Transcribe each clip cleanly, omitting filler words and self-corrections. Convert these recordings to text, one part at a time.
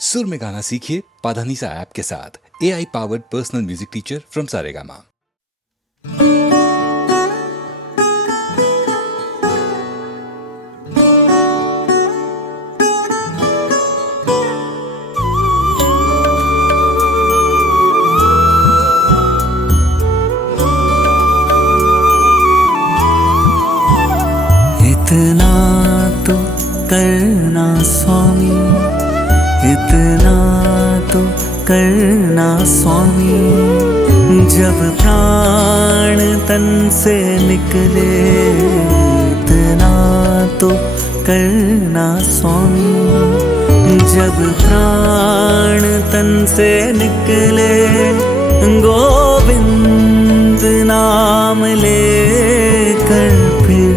सुर में गाना सीखिए पाधानीसा ऐप के साथ। AI powered personal music teacher from Saregama. इतना तो करना स्वामी, इतना तो करना स्वामी, जब प्राण तन से निकले। इतना तो करना स्वामी, जब प्राण तन से निकले। गोविंद नाम लेकर फिर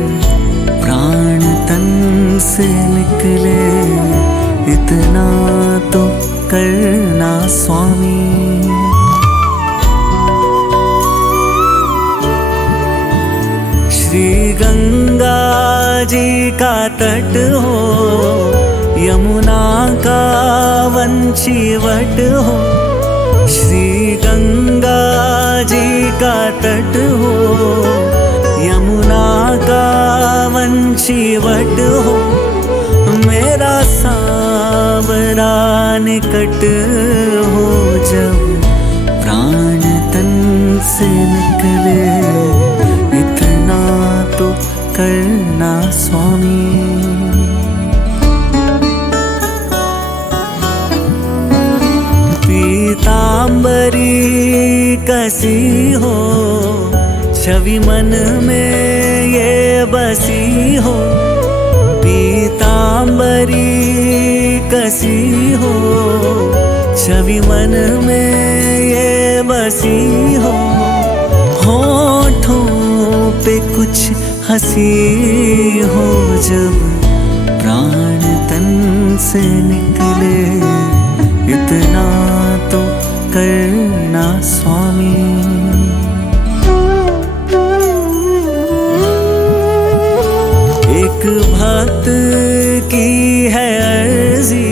प्राण तन से निकले। इतना तो करना स्वामी। श्री गंगा जी का तट हो, यमुना का वंशीवट हो। श्री गंगा जी का तट हो, यमुना का वंशीवट हो। मेरा सांवरा निकट हो, जब प्राण तन से निकले। इतना तो करना स्वामी। पीतांबरी कसी हो, छवि मन में ये बसी हो। पीतांबरी कसी हो, छवि मन में ये बसी हो। होठों पे कुछ हंसी हो, जब प्राण तन से निकले। इतना तो करना स्वामी। एक भक्त की है अर्जी,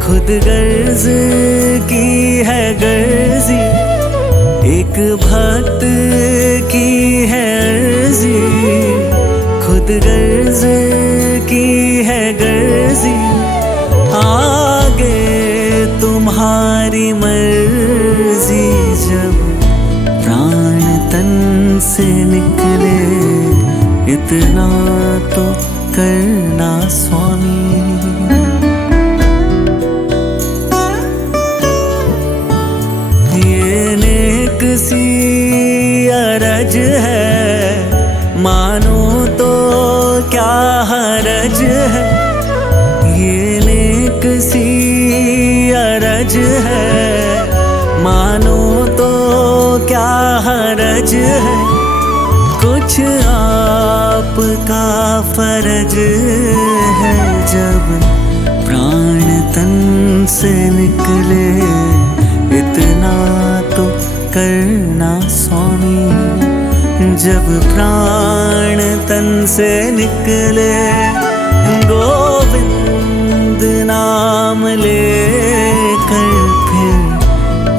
खुद गर्ज की है गर्जी। एक भक्त की है अर्जी, खुद गर्ज की है गर्जी। आगे तुम्हारी मर्जी, जब प्राण तन से निकले। इतना तो करना स्वामी। ये नेक सी अरज है, मानो तो क्या हरज है। ये नेक सी अरज है, मानो तो क्या हरज है। कुछ आपका फर्ज है, जब प्राण तन से निकले। इतना तो करना स्वामी, जब प्राण तन से निकले। गोविंद नाम लेकर फिर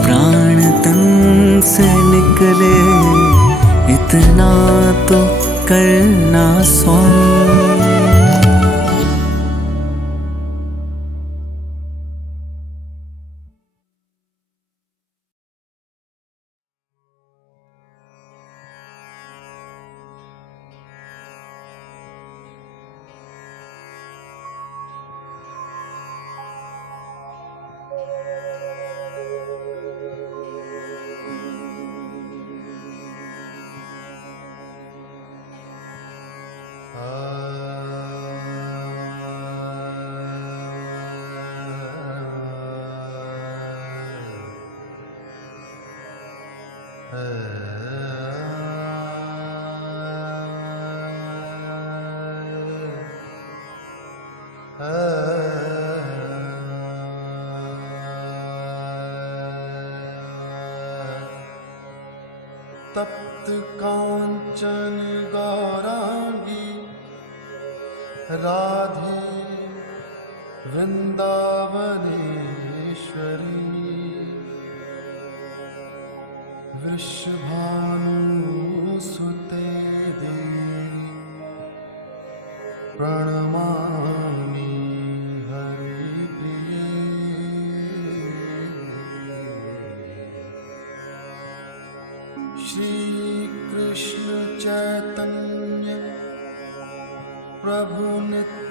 प्राण तन से निकले। इतना तो करना स्वामी। तप्त कांचन गौरांगी राधे वृंदावनेश्वरी वृषभानुसुते देवी प्रणमामि हरिप्रिये। श्री कृष्ण चैतन्य प्रभु नित्यानंद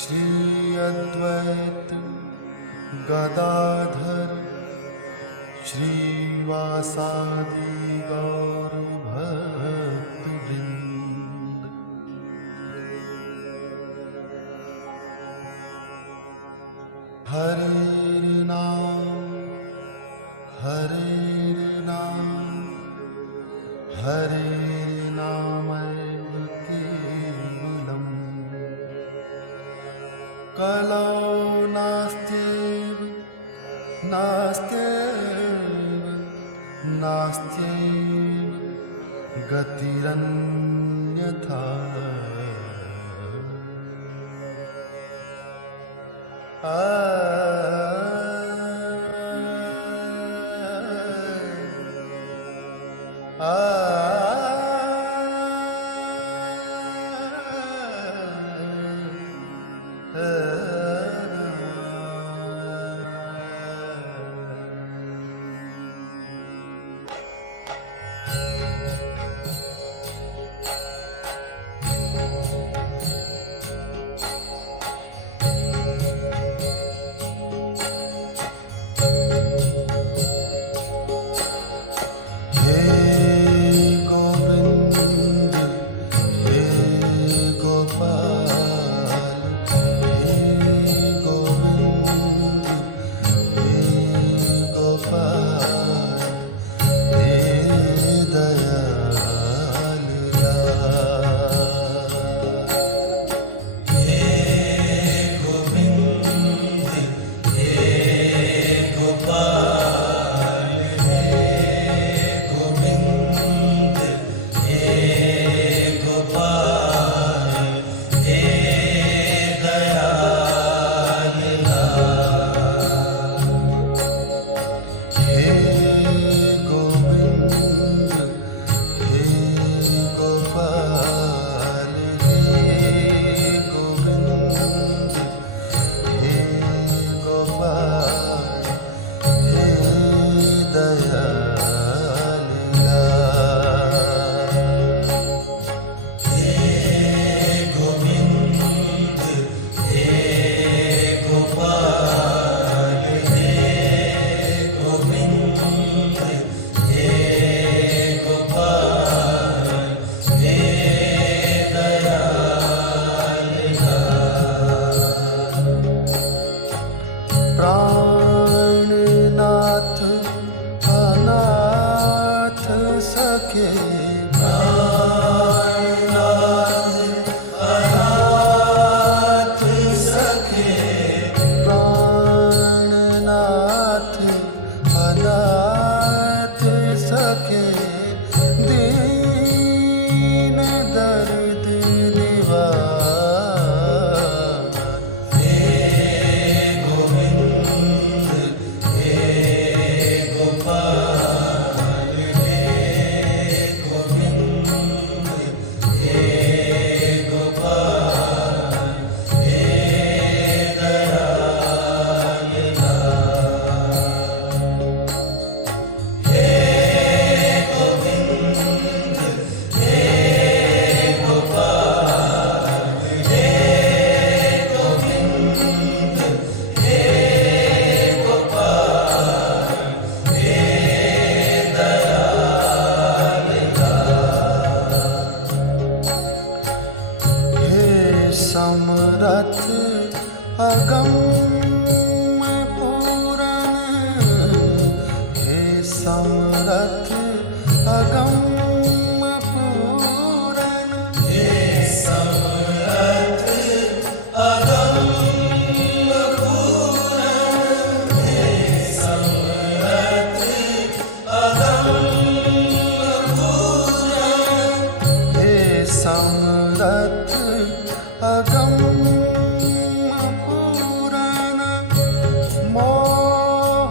श्री अद्वैत गदाधर श्रीवासादि गौर भक्तवृंद। हरे नाम हरे नामैव केवलम् कलौ नास्त्येव गतिरन्यथा। प्राणनाथ अनाथ सखे प्राणनाथ अनाथ सखे प्राणनाथ अनाथ सखे दीन दर्द निवार। समरथ अगम पूरण हे समरथ अगम पूरण हे समरथ अगम पूरण हे समरथ अगम पूरण हे समरथ अगम पुराण मोह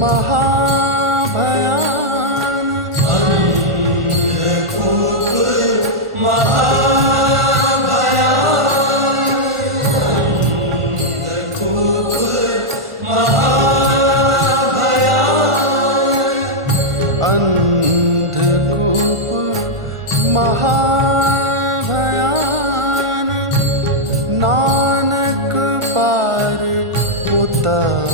महाभयान अंधकूप महाभयान अंधकूप महाभयान अंधकूप महाभयान नानक पार उतार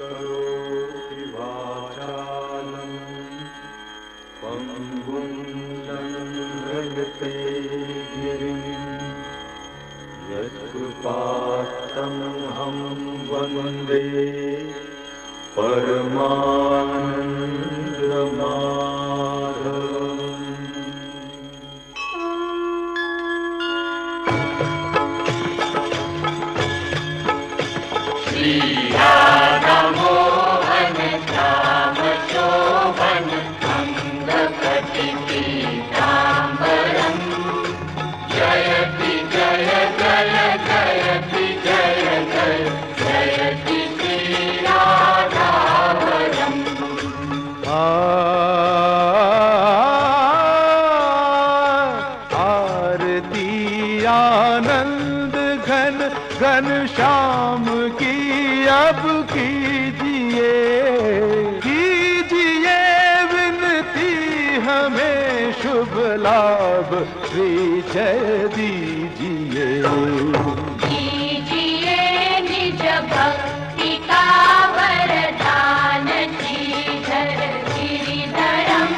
करोति वाचालं पङ्गुं लङ्घयते गिरिं यत्कृपात्तमहं वन्दे परमानन्दमाधवम्। आरती आनंद घन घन श्याम की अब कीजिए कीजिए विनती हमें शुभ लाभ विजय दीजिए। दीजिए निज भक्ति का वरदान श्रीधर गिरिधरम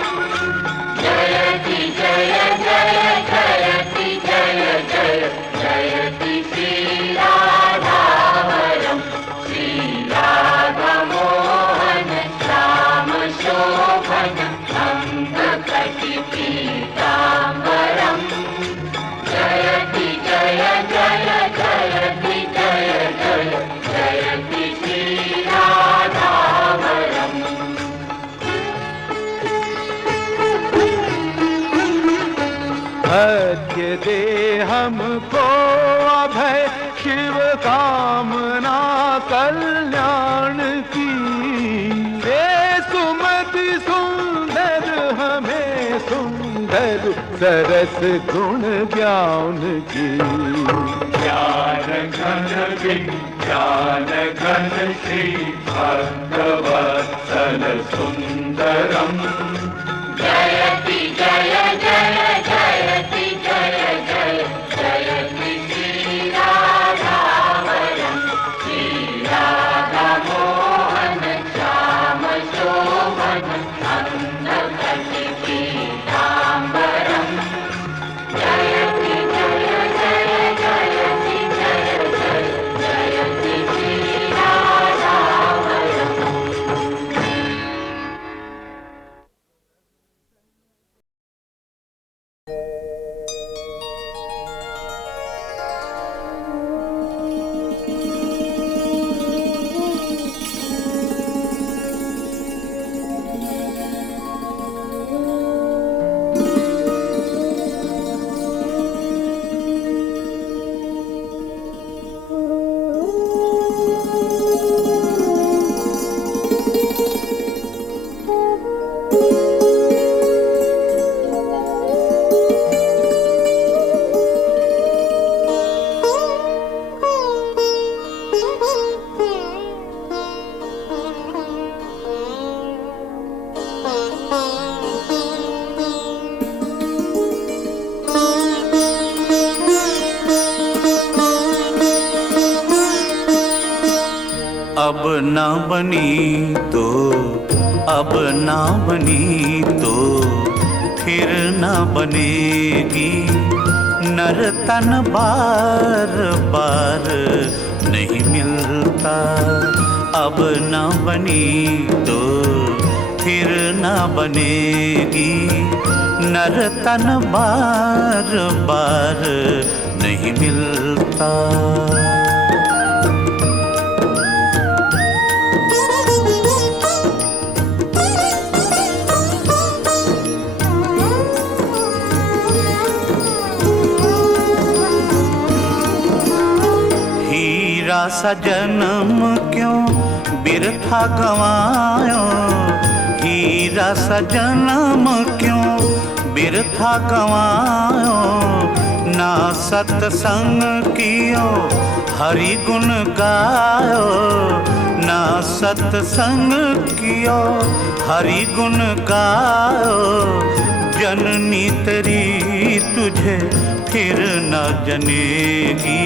जयति जय जय जयति जय जय जयति श्री राधावरम श्री राधा मोहन श्याम शोभन अंगकटि पीताम्बरम जयति जय जय जयति जय जय जयति श्री राधावरम। सत्य दे हमको अभय शिव कामना कल्याण की दे सुमति सुंदर हमें सुंदर सरस गुण ज्ञान की। ज्ञान घन विज्ञान घन श्री भक्तवत्सल सुंदरम जयति जय जय जयति जय जय जयति श्री राधावरम श्री राधा मोहन श्याम शोभन अंगकटि पीताम्बरम जयति जय जय जयति जय जय जयति श्री राधावरम। अब ना बनी तो, अब ना बनी तो फिर ना बनेगी। नर तन बार बार नहीं मिलता, अब ना बनी तो फिर ना बनेगी। नर तन बार बार नहीं मिलता। हीरा सा जन्म क्यों बिरथा गवायो, हीरा सा जन्म क्यों बिरथा गवायो। ना सत्संग कियो हरि गुण गायो, ना सत्संग कियो हरि गुण गायो। जननी तेरी तुझे फिर न जनेगी,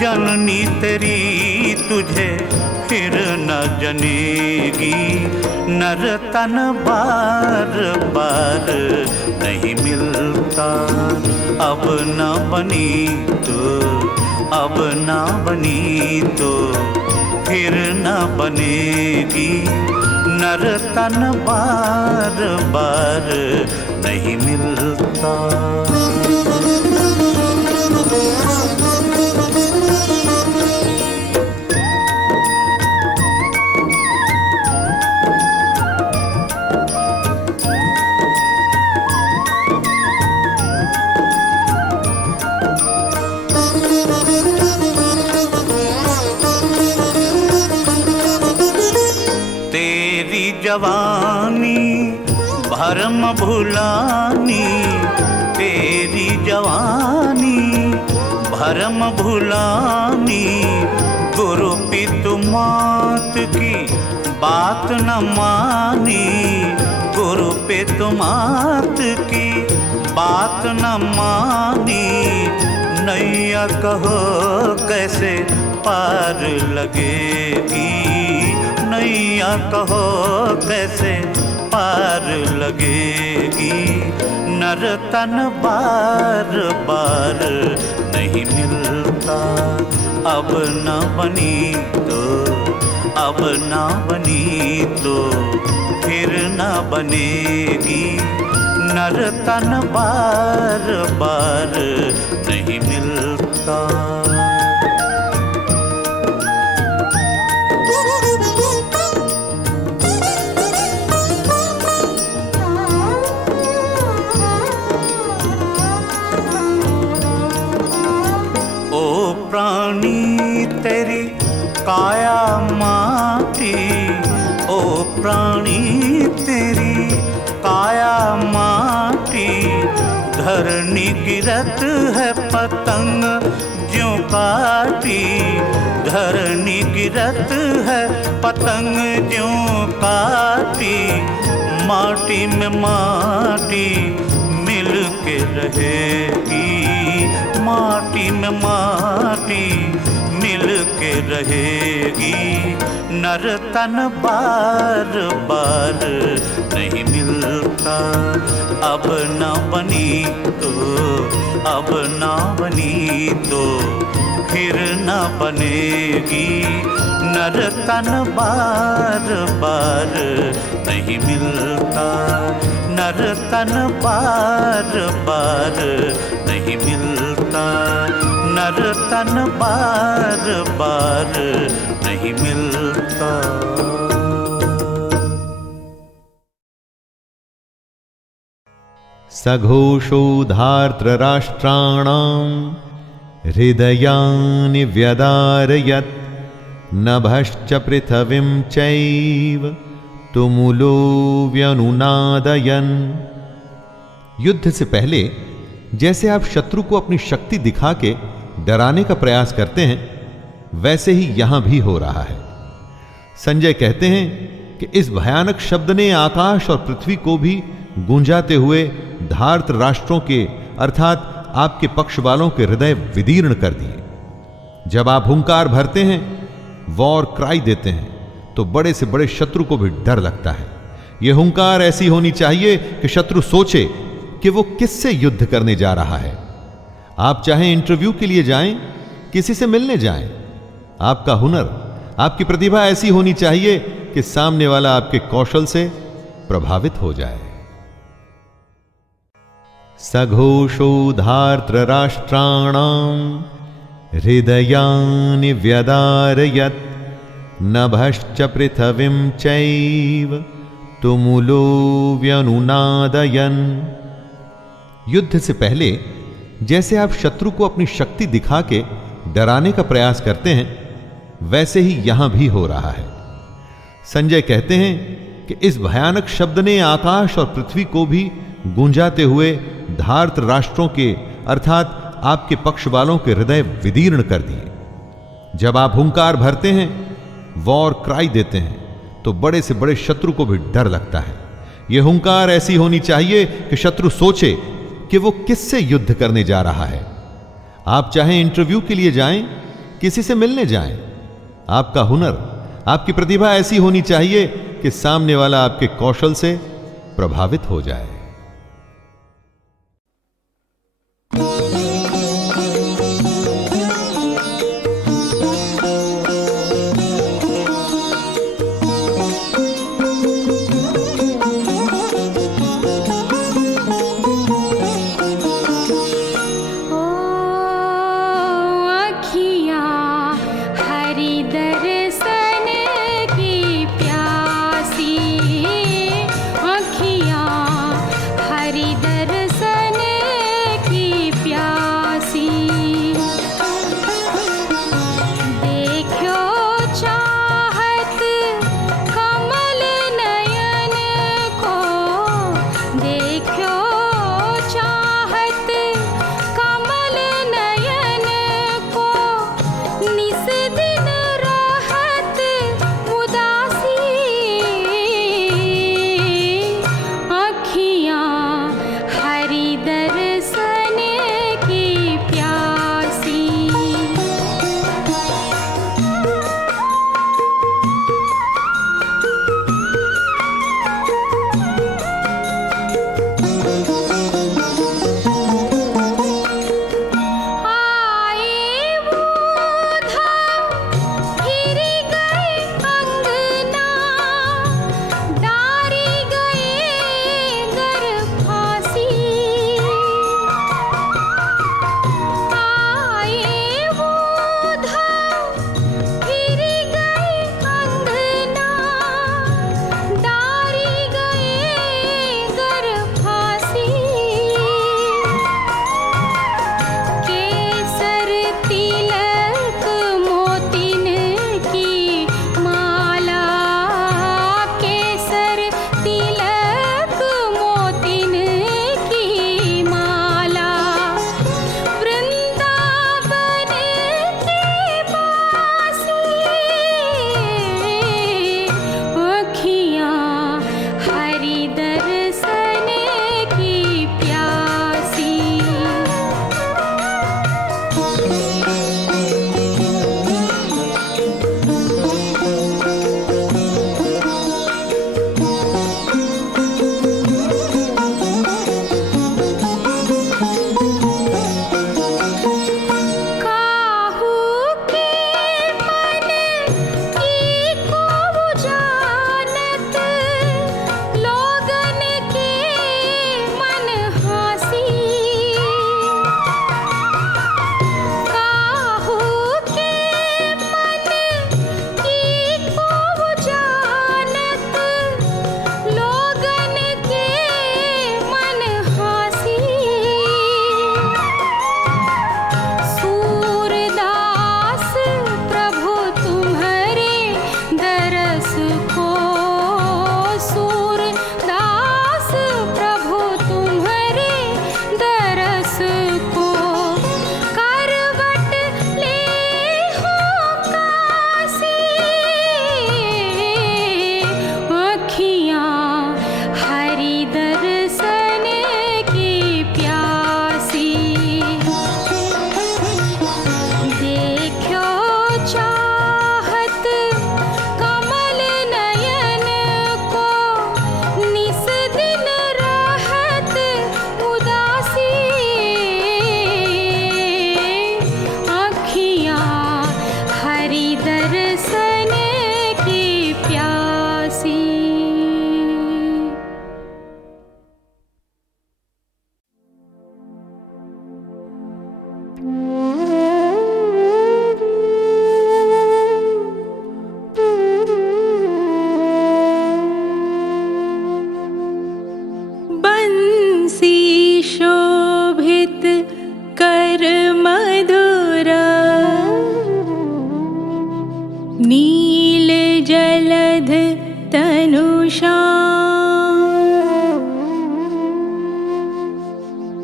जननी तेरी तुझे फिर न जनेगी। नर तन बार बार नहीं मिलता, अब न बनी तो, अब न बनी तो फिर न बनेगी। नर तन बार बार नहीं मिलता। तेरी जवानी भरम भुलानी, तेरी जवानी भरम भुलानी। गुरु पितु मात की बात न मानी, गुरु पितु मात की बात न मानी। नैया कहो कैसे पार लगेगी, नैया कहो कैसे पार लगेगी। नर तन बार बार नहीं मिलता, अब न बनी तो, अब न बनी तो फिर न बनेगी। नर तन बार बार नहीं मिलता। प्राणी तेरी काया माटी, ओ प्राणी तेरी काया माटी। धरनी गिरत है पतंग ज्यों काटी, धरनी गिरत है पतंग ज्यों काटी। माटी में माटी मिल के रहेगी, माटी में माटी मिल के रहेगी। नर तन बार बार नहीं मिलता, अब न बनी तो, अब न बनी तो फिर न बनेगी। नर तन बार बार नहीं मिलता, नर तन बार बार नहीं मिलता, नर तन बार बार नहीं मिलता। सघोषोधार्तराष्ट्राणां हृदयानि व्यदारयत्। नभश्च पृथिवीं चैव तुमुलो व्यनुनादयन्। युद्ध से पहले जैसे आप शत्रु को अपनी शक्ति दिखा के डराने का प्रयास करते हैं, वैसे ही यहां भी हो रहा है। संजय कहते हैं कि इस भयानक शब्द ने आकाश और पृथ्वी को भी गूंजाते हुए धार्त राष्ट्रों के अर्थात आपके पक्ष वालों के हृदय विदीर्ण कर दिए। जब आप हुंकार भरते हैं, वॉर क्राई देते हैं तो बड़े से बड़े शत्रु को भी डर लगता है। यह हुंकार ऐसी होनी चाहिए कि शत्रु सोचे कि वो किससे युद्ध करने जा रहा है। आप चाहे इंटरव्यू के लिए जाएं, किसी से मिलने जाएं, आपका हुनर, आपकी प्रतिभा ऐसी होनी चाहिए कि सामने वाला आपके कौशल से प्रभावित हो जाए। सघोषोधार्त्र राष्ट्राणां हृदयानि व्यदारयत् नभश्च पृथिवीं चैव तुमुलो व्यनुनादयन्। युद्ध से पहले जैसे आप शत्रु को अपनी शक्ति दिखा के डराने का प्रयास करते हैं, वैसे ही यहां भी हो रहा है। संजय कहते हैं कि इस भयानक शब्द ने आकाश और पृथ्वी को भी गूंजाते हुए धार्त राष्ट्रों के अर्थात आपके पक्ष वालों के हृदय विदीर्ण कर दिए। जब आप हुंकार भरते हैं, वॉर क्राई देते हैं, तो बड़े से बड़े शत्रु को भी डर लगता है। यह हुंकार ऐसी होनी चाहिए कि शत्रु सोचे कि वो किससे युद्ध करने जा रहा है। आप चाहे इंटरव्यू के लिए जाएं, किसी से मिलने जाएं, आपका हुनर, आपकी प्रतिभा ऐसी होनी चाहिए कि सामने वाला आपके कौशल से प्रभावित हो जाए। दर्शन की प्यासी अखियाँ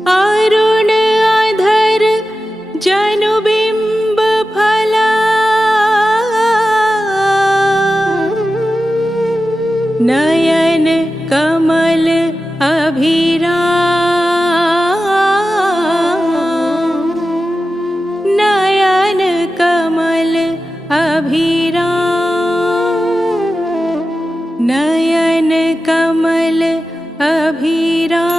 अरुण अधर जनुबिंब फला नयन कमल अभिराम नयन कमल अभिराम नयन कमल अभिराम।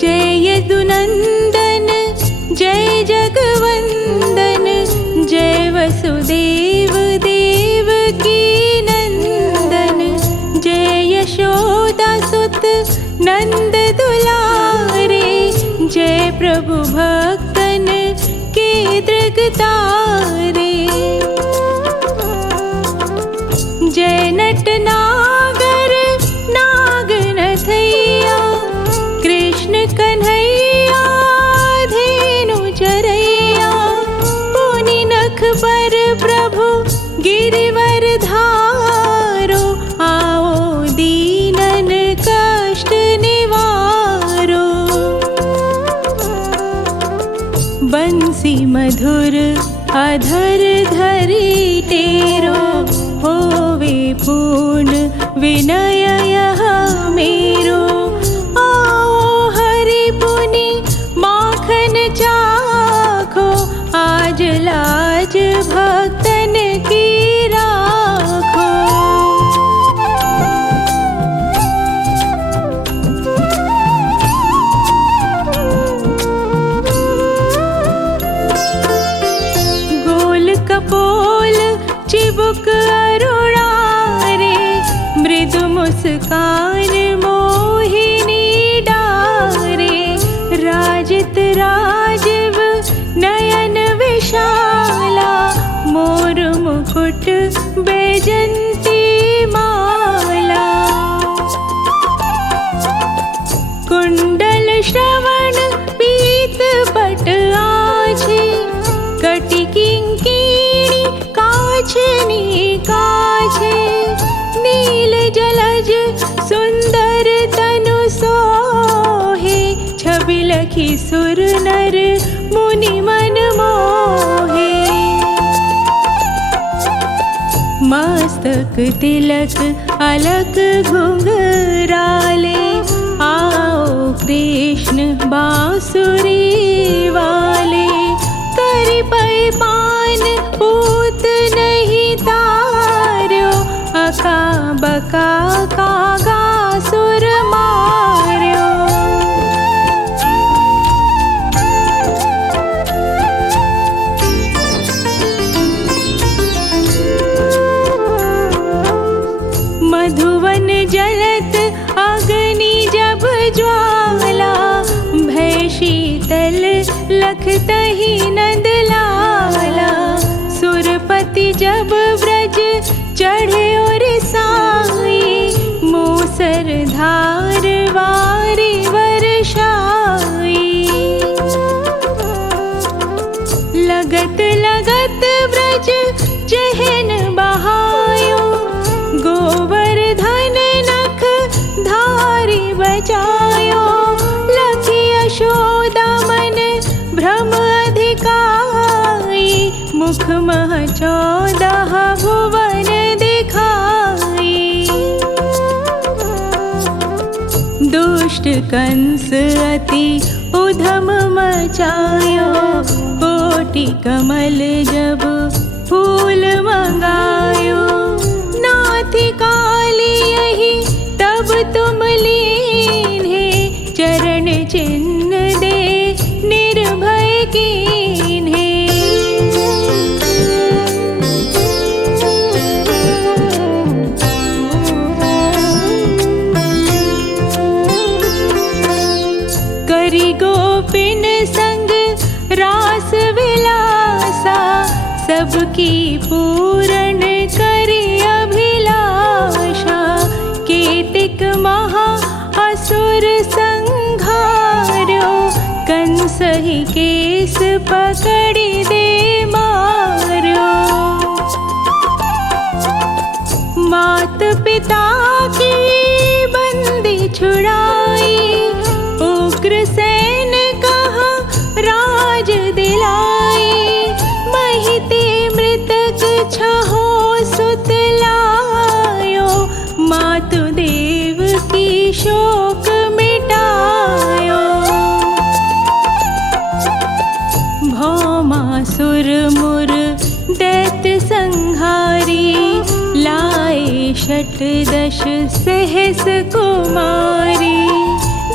जय यदुनंदन जय जगवंदन जय वसुदेव देवकी नंदन जय यशोदा सुत नंद दुलारे जय प्रभु भक्तन के दृगतारे जय नट नागर नागनथैया कृष्ण कन्हैया धेनु चरैया पुनि नख पर प्रभु गिरिवर धारो आओ दीनन कष्ट निवारो बंसी मधुर अधर धरी टेरो होवे पूर्ण विनय यह मेरो आओ हरि पुनि माखन चाखो आज लाज भक्तन की राखो। गोल कपोल चिबुक अरुणारे मृदु मुस्कान मोहिनी डारे राजित राजीव नयन विशाला मोर मुकुट बैजंती माला कुंडल श्रवण पीत पट आछे कटि किंकिणी काछनी काछे नील जलज सुंदर तनु सोहे छवि लखी सुर नर मुनि मन मोहे मस्तक तिलक अलक घुंघराले आओ कृष्ण बांसुरी वाले करि पै पान पूत नहीं तार्यो अका बका कागा सुर मार्यो। मधुवन जलत अग्नि जब ज्वाला भय शीतल लखतहि नंद लाला सुरपति जब ब्रज चढ़े और साई मूसर धार वारी वर्षाई लगत लगत ब्रज जहन बहायो गोवर्धन नख धारी बचायो लखी यशोदा मन भ्रम अधिकाई मुख मह 14 भुवन दिखाई दुष्ट कंस अति उधम मचायो कोटि कमल जब फूल मंगायो नाथी काली यही तब तुम लीन्हे चरण चिन्ह दे निर्भय कीन्हे। करी गोपिन संग रास विलासा सबकी पूर्ण करी अभिलाषा पिता की बंदी छुड़ाई, उग्रसेन कहा राज दिलाई, महिते मृतक छहो सुत लायो, मातु देव की शोक मिटायो। भौमासुर मुर दैत्य संहारी, लाए षट्दश सहस कुमारी,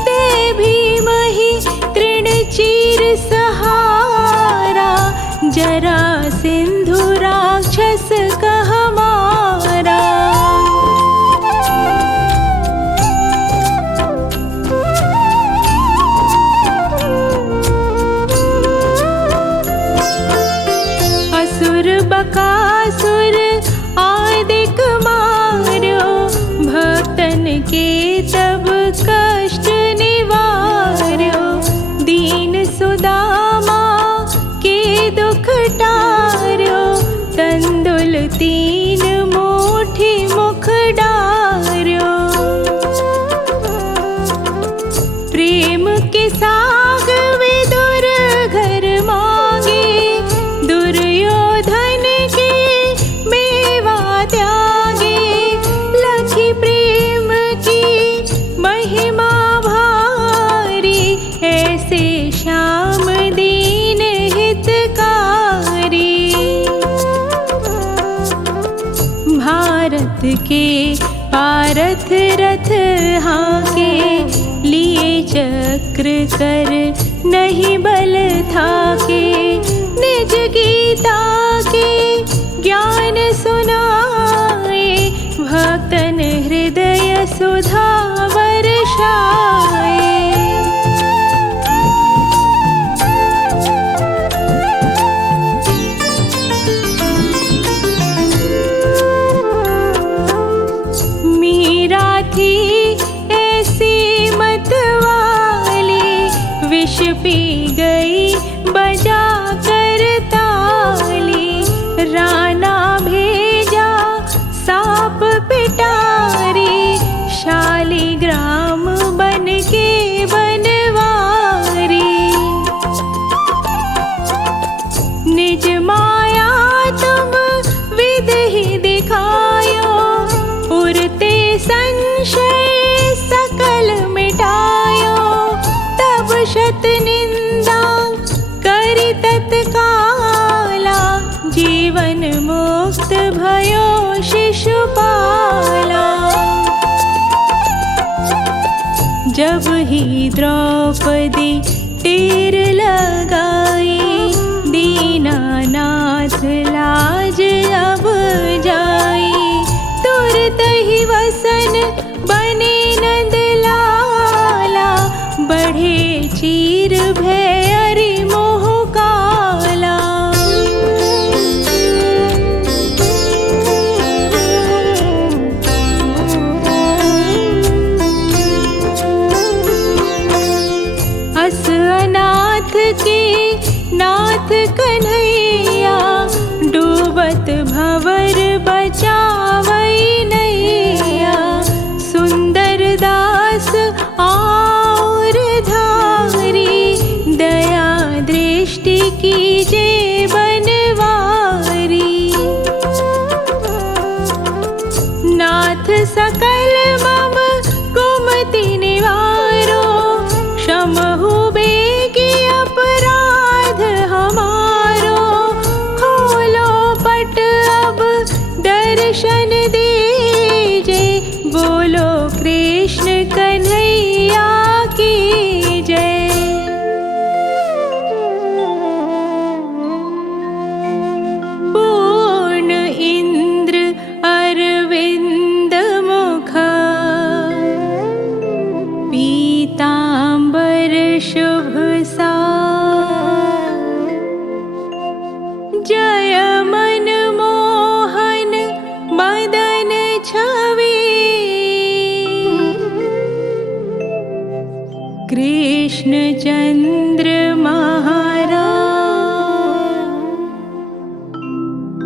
देवी मही तृण चीर सहारा, जरा सिंधु राक्षस कह मारा। असुर बकासुर आदिक मार्यो, भक्तन के तब कष्ट निवार्यो, दीन सुदामा के दुख टार्यो, तंदुल तीन मुट्ठी मुख डार्यो। प्रेम के साग विदुर घर मांगे, दुर्योधन के मेवा त्यागे, लखी प्रेम की महिमा भारी, ऐसे श्याम दीन हितकारी। भारत के पारथ रथ हाके, लिए चक्र कर नहीं बल थाके, निज गीता के ज्ञान सुनाए, भक्तन हृदय सुधा वर्षाए। मीरा थी ऐसी मतवाली, विष पी गई बजा कर ताली, राणा भेजा साप पिटारी, शालिग्राम बन के बनवारी। निज माया तुम विधि दिखायो, उरते संशय सकल मिटायो, तब शत निंदा करि तत्काला, जीवन मुक्त भयो शिशुपाला। जब ही द्रौपदी तीर लगाई, दीनानाथ लाज अब जाई, तुरत ही वसन बने नंद लाला, बढ़े चीर भय अरि मोह काला। अस अनाथ के नाथ कन्हैया, डूबत भवर बचावई नैया, सुंदर दास और धारी, दया दृष्टि कीजे बनवारी। नाथ सकल मम कुमति निवारो, क्षमहु बेगी अपराध हमारो, खोलो पट अब दर्शन दीजे, बोलो कृष्ण कन्हैया की जय। पूर्ण इंद्र अरविंद मुख, पीतांबर शुभ सा, जय मन मोहन मदन छवि, कृष्ण चंद्र महाराज,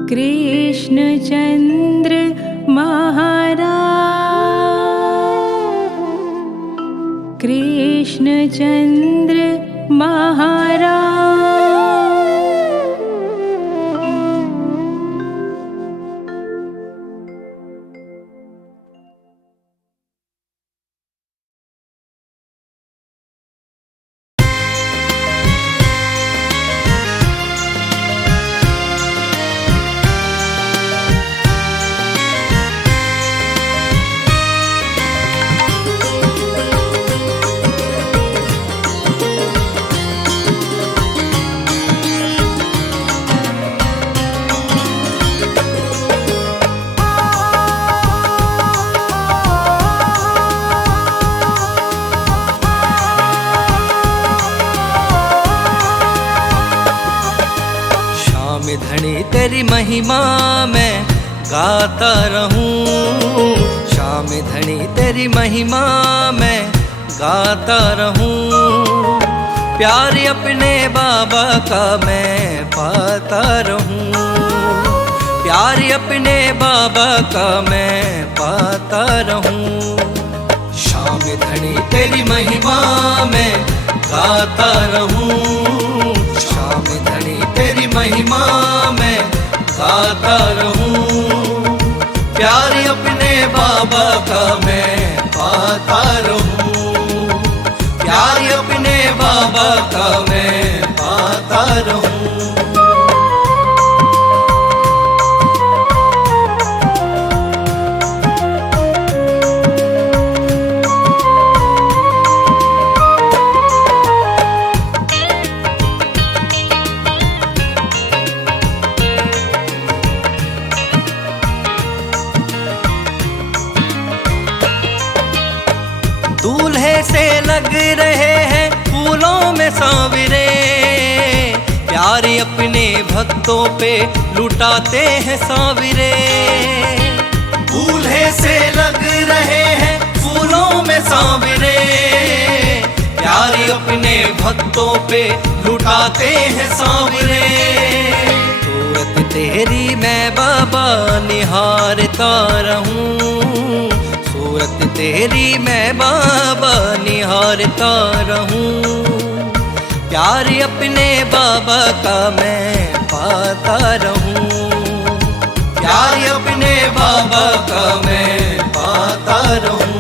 कृष्ण चंद्र महाराज। कृष्णचन्द्र महाराज। तेरी महिमा मैं गाता रहूं, श्याम धनी तेरी महिमा मैं गाता रहूं। प्यार अपने बाबा का मैं पाता रहूं, प्यार अपने बाबा का मैं पाता रहूं। श्याम धनी तेरी महिमा मैं गाता रहूं, श्याम धनी तेरी महिमा मैं गाता रहूं। प्यार अपने बाबा का मैं पाता रहूं, प्यार अपने बाबा का मैं पाता रहूं। दूल्हे से लग रहे हैं फूलों में सांवरे, प्यार अपने भक्तों पे लुटाते हैं सांवरे। दूल्हे से लग रहे हैं फूलों में सांवरे, प्यार अपने भक्तों पे लुटाते हैं सांवरे। सूरत तेरी मैं बाबा निहारता रहूं, सूरत तेरी मैं बाबा निहारता रहूं। प्यार अपने बाबा का मैं पाता रहूं, प्यार अपने बाबा का मैं पाता रहूं।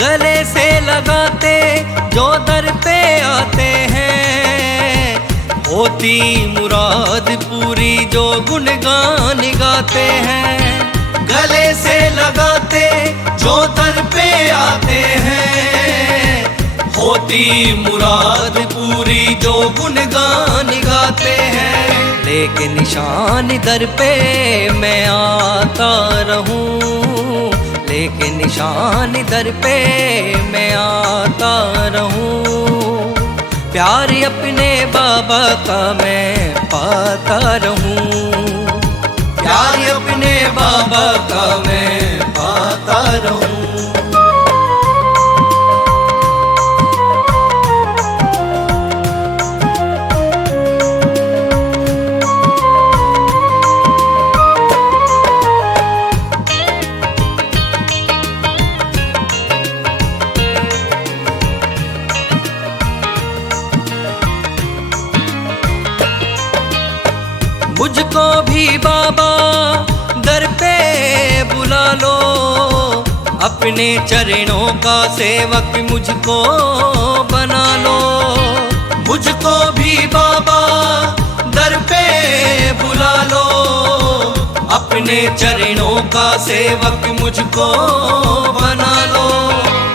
गले से लगाते जो दर पे आते हैं, होती मुराद पूरी जो गुणगान गाते हैं। गले से लगाते जो दर पे आते हैं, होती मुराद पूरी जो गुणगान गाते हैं। लेके निशान दर पे मैं आता रहूं, लेके निशान दर पे मैं आता रहूं। प्यार अपने बाबा का मैं पाता रहूं, प्यार अपने बाबा का मैं पाता रहूं। मुझको भी बाबा दर पे बुला लो, अपने चरणों का सेवक मुझको बना लो। मुझको भी बाबा दर पे बुला लो, अपने चरणों का सेवक मुझको बना लो।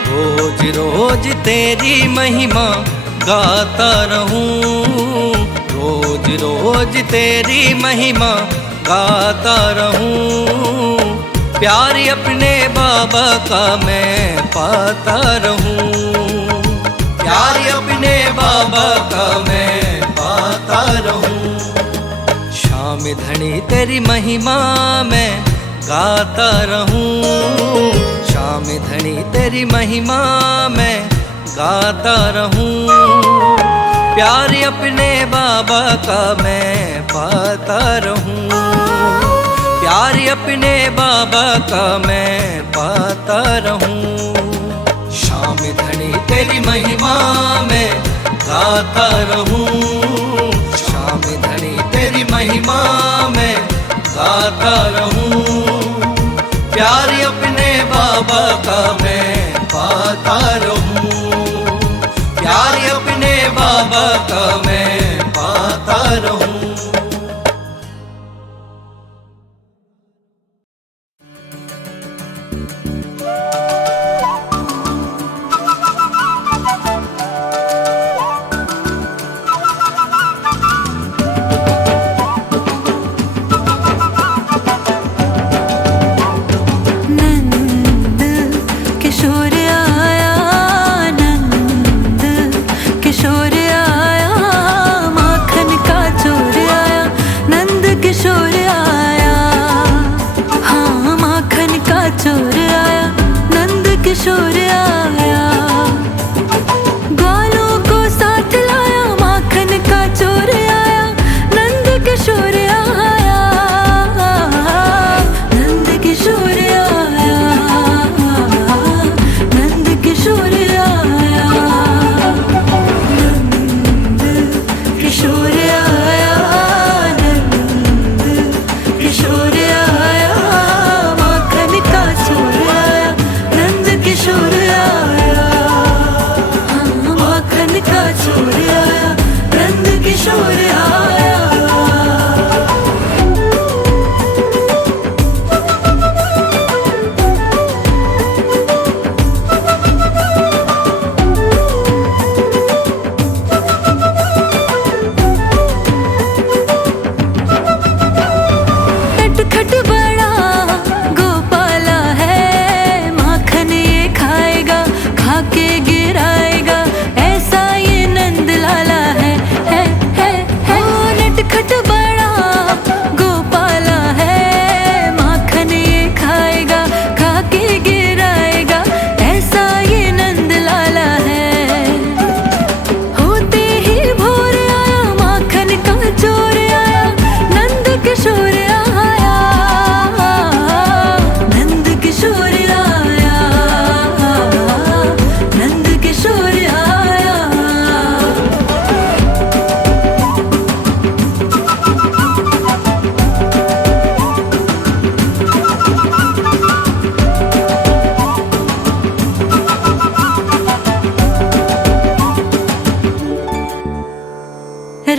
रोज रोज तेरी महिमा गाता रहूं, रोज रोज तेरी महिमा गाता रहूं। प्यार अपने बाबा का मैं पाता रहूं, प्यार अपने बाबा का मैं पाता रहूं। श्याम श्याम धनी तेरी महिमा मैं गाता रहूं, श्याम धनी तेरी महिमा मैं गाता रहूं। प्यार अपने बाबा का मैं पाता रहूं, प्यार अपने बाबा का मैं पाता रहूं। श्याम धनी तेरी महिमा मैं गाता रहूं, श्याम धनी तेरी महिमा मैं गाता रहूं। प्यार अपने बाबा का मैं पाता रहूं, प्यार अपने बाबा का मैं पाता रहूं।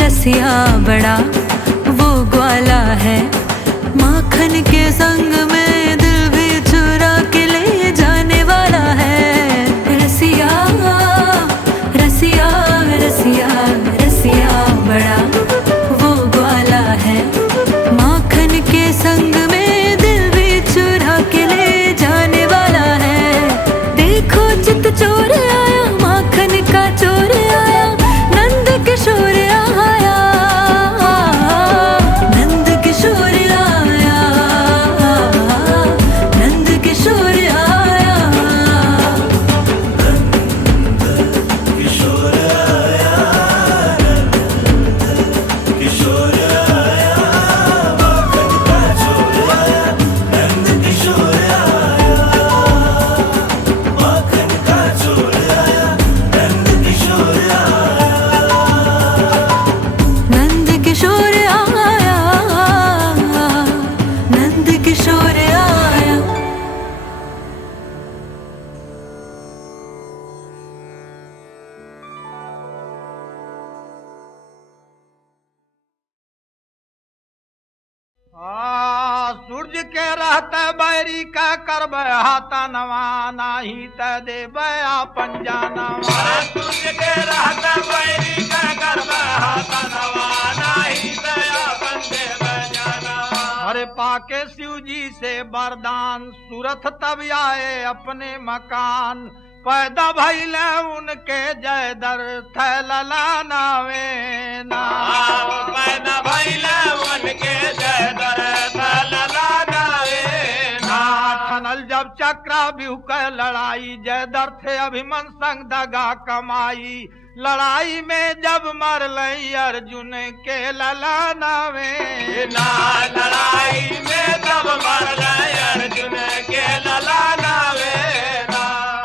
रसिया बड़ा वो ग्वाला है, माखन के संग में दिल भी चुरा के ले जाने वाला है। रसिया रसिया रसिया रसिया बड़ा वो ग्वाला है, माखन के संग में दिल भी चुरा के ले जाने वाला है। देखो चित चोर आया, माखन का चोर आया, नंद किशोर आया, नंद किशोर आया, नंद किशोर आया, नंद किशोर आया, नंद किशोर आया, माखन का चोर आया, नंद किशोर आया, माखन का चोर आया, नंद किशोर आया, नंद किशोर आया, नंद किशोर आया। सूरज के रहते बैरी का करब हाथा नवा, नाही त देबै आपन जानवा। सूरज के रहते बैरी का करब हाथा नवा, नाही त आपन देबै जानवा। अरे पाके शिव जी से वरदान, सूरत तब आए अपने मकान। पैदा भइले उनके जय दर थैला नावे ना, पैदा भइले उनके चक्राव्यूह क लड़ाई, जय दर्थ अभिमन संग दगा कमाई। लड़ाई में जब मरल अर्जुन के ललनावे, ना लड़ाई में जब मरल अर्जुन के ललनावे।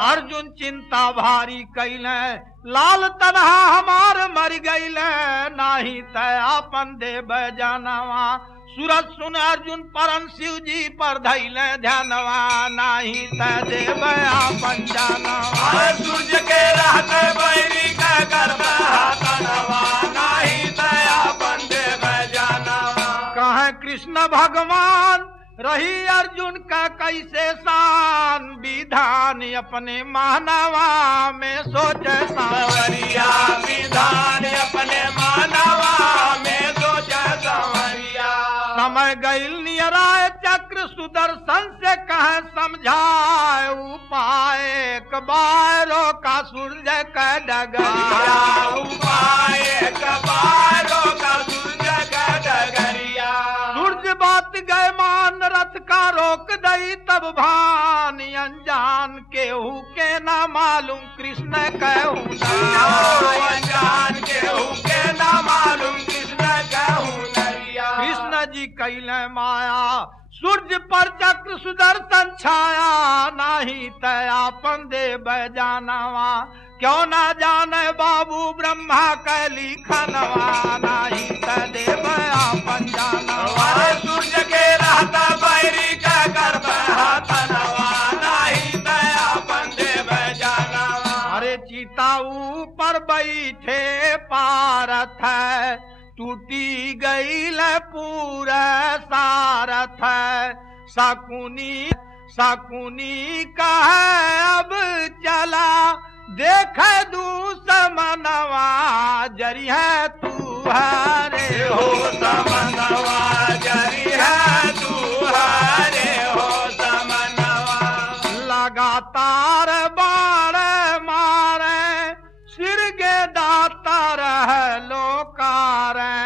अर्जुन चिंता भारी कैले, लाल तनहा हमार मर गईले, नाही तय आपन देव जानवा। सूरज सुन अर्जुन परन शिव जी पर धैले ध्यानवा, नाही तय देव आपन जानवा। सूर्य के रहते बैरी का करबा तनवा, नाही तय आपन देव जानवा। कहे कृष्ण भगवान रही अर्जुन का कैसे शान, विधान अपने मानवा में सोचे सांवरिया। विधान अपने मानवा में सोचे सांवरिया। समय गईल नियराय चक्र सुदर्शन से कहे समझाए उपाय, कबारो का सूर्य का डगरिया। उपाय कबारो का सूर्य का डगरिया। सूर्य बात गए मान रथ का रोक दई, तब भान अनजान केहू के ना मालूम कृष्ण कहूँ अनजान केहू के ना मालूम कृष्ण कहूँ नरिया। कृष्ण जी कैले माया, सूर्य पर चक्र सुदर्शन छाया, नाही तयापन देव जानवा। क्यों ना जाने बाबू ब्रह्मा कैली खनवा, नाही तदेव आपन जानवा। सूर्य के रहता बैरी का करबा तनवा, नाही तयापन देव जानवा। अरे चीता ऊपर बैठे पारथ है, टूटी गई पूरा सारथ है। शकुनी का अब चला, देख दुश्मनवा जरी है तू हरे हो समनवा, जरी है तू हरे हो समनवा। लगातार बाण मारे, सिर के दातार है लोकारे।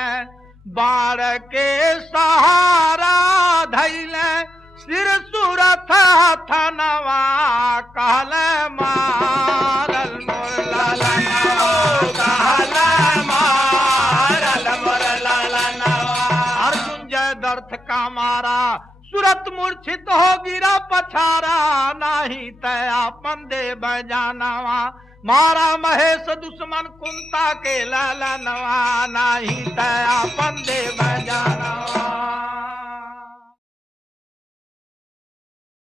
बाण के सहारा धैले, सिर सुरथ हथनवा, कहले मारल मोर ललनवा। कहले मारल मोर ललनवा। अर्जुन जय दर्थ का मारा, सुरत मूर्छित हो गिरा पछारा, नाही तय आपन देव जानवा। मारा महेश दुश्मन कुंता के ललनवा, नाही तय